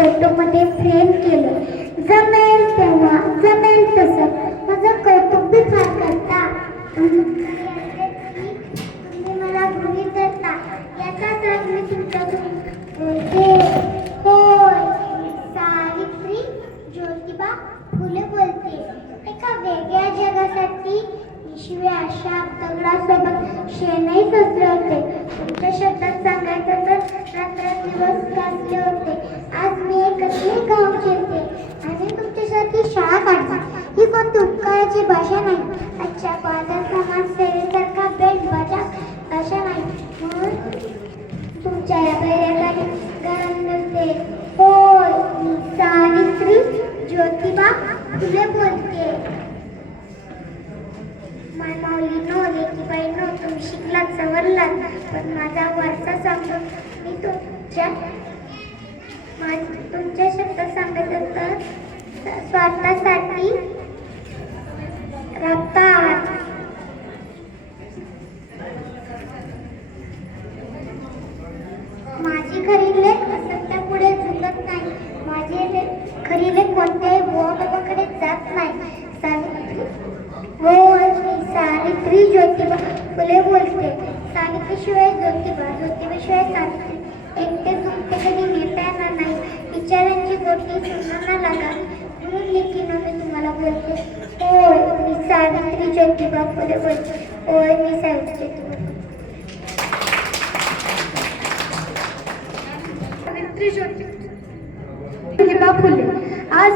फोटोमध्ये फ्रेम केलं. जमेल तेव्हा जमेल तसं माझं कौतुक बी फार करता. तुम्ही मला गृहीत धरता याचाच राग मी तुमच्याकडून बोलते. होय, सावित्री ज्योतिबा फुले बोलते. एका वेगळ्या जगासाठी शिव्या अशा दगडासोबत शेणही सजले होते. तुमच्या शब्दात सांगायचं तर रात्रंदिवस गाजले होते. आज मी एक असे गाव फिरते आणि तुमच्यासाठी शाळा काढते. ही कोणती उपकाराची भाषा नाही. अच्छा बाजार समाजसेवेसारखा बेट बाजा भाषा नाही. म्हणून तुमच्या या बैऱ्याखाली घरात मिळते. होय, मी सावित्री ज्योतिबा फुले बोलते. माऊलीनो, लेकीबाईंनो, तुम्ही शिकलात सवरलात, पण माझा वारसा सांगतो. मी तुमच्या शब्दात सांगत तर स्वार्थासाठी राबता आहात. माझी खरी लेख असत्यापुढे झुकत नाही. माझी खरी लेख कोणत्याही बुवाबाबाकडे जात नाही. सावित्री ज्योतिबा फुले बोलते. सावित्रीशिवाय ज्योतिबा, ज्योतिबाशिवाय सावित्री. एकटे तुमचे कधी नेता येणार नाही. विचारांची गोष्टी सुनांना लागावी म्हणून लेखीनं मी तुम्हाला बोलते. होय, मी सावित्री ज्योतिबा फुले बोलते. होय, मी सावित्री ज्योतिबा फुले. आज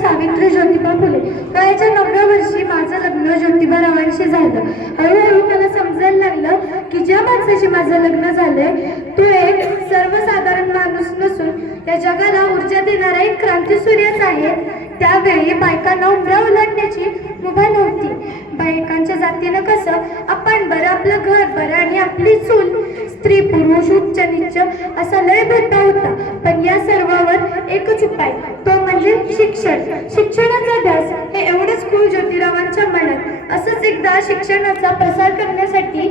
सावित्री ज्योतिबा फुले. वयाच्या 9व्या वर्षी माझं लग्न ज्योतिबारावांशी झालं. हळूहळू मला समजायला लागलं की ज्या माणसाशी माझं लग्न झालंय तो एक सर्वसाधारण माणूस नसून या जगाला ऊर्जा देणारा एक क्रांतीसूर्यच आहे. त्यावेळी बायकांना उमऱ्या ओलांडण्याची मुभा नव्हती. बायकांच्या जातीनं कसं आपण बरं, आपलं घर बरं आणि आपली चूल, स्त्री पुरुष उच्च नीच असा लय भेदभाव होता. पण या सर्वावर एकच उपाय, तो म्हणजे शिक्षण. शिक्षणाचा ध्यास हे एवढंच खूळ ज्योतिरावांच्या मनात. असंच एकदा शिक्षणाचा प्रसार करण्यासाठी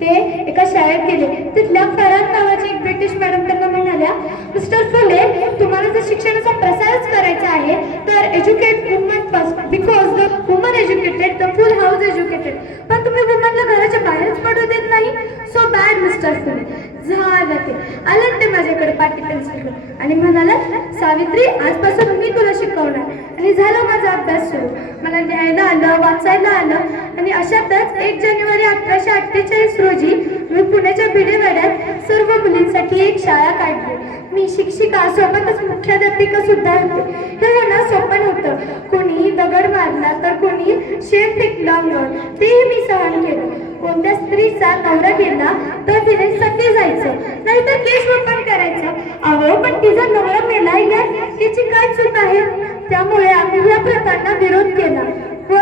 ते एका शाळेत गेले. तिथल्या फरान नावाची एक ब्रिटिश मॅडम त्यांना म्हणाल्या, मिस्टर फुले, तुम्हाला जर शिक्षणाचा प्रसारच करायचा आहे तर educate woman first, because the woman educated the full house educated. पण तुम्ही वुमनला घराच्या बाहेरच पडू देत नाही. सो बॅड मिस्टर फुले. झालं ते आलं ते माझ्याकडे पाटी पेन्सिल आणि म्हणाला, सावित्री, आजपासून मी तुला शिकवणार. आणि झालं माझा अभ्यास सुरू. मला लिहायला आलं, वाचायला आलं. आणि अशातच 1 जानेवारी 1848 रोजी मी पुण्याच्या भिडेवाड्यात सर्व मुलींसाठी एक शाळा काढली. मी शिक्षिका सोबतच मुख्याध्यापिका सुद्धा होते. हे होणं सोपं नव्हतं. कोणी दगड मारला तर कोणी शेण फेकला अंगावर, तेही मी सहन केलं. कोणत्या स्त्रीचा नवरा गेला तर तिने सती जायचं, नाहीतर केस रोपण करायचं. अहो, पण तिचा नवरा मेला यात तिची काय चूक आहे? त्यामुळे आम्ही या प्रथांना विरोध केला व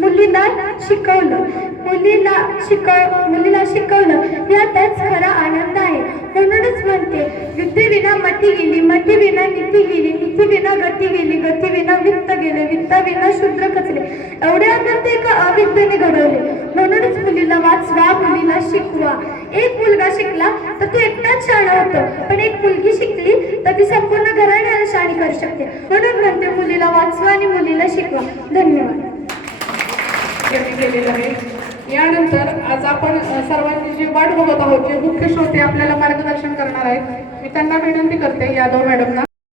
मुलीला शिकवलं. मुलीला शिकवलं यातच खरा आनंद आहे. म्हणूनच म्हणते, युद्धविना मठी गेली, मठी विना नीती गेली, नीती विना गती गेली, गती विना वित्त गेले, वित्ता विना शूद्र खचले. एवढे आनंद एका अविद्येने घडवले. म्हणूनच मुलीला वाचवा, मुलीला शिकवा. एक मुलगा शिकला तर तो एकटाच शाळा होतो, पण एक मुलगी शिकली तर ती संपूर्ण घराण्याला शाळी करू शकते. म्हणून म्हणते, मुलीला वाचवा आणि मुलीला शिकवा. धन्यवाद. केलेलं आहे. यानंतर आज आपण सर्वांनी जी वाट बघत आहोत, जे मुख्य श्रोते आपल्याला मार्गदर्शन करणार आहेत, मी त्यांना विनंती करते, यादव मॅडमना.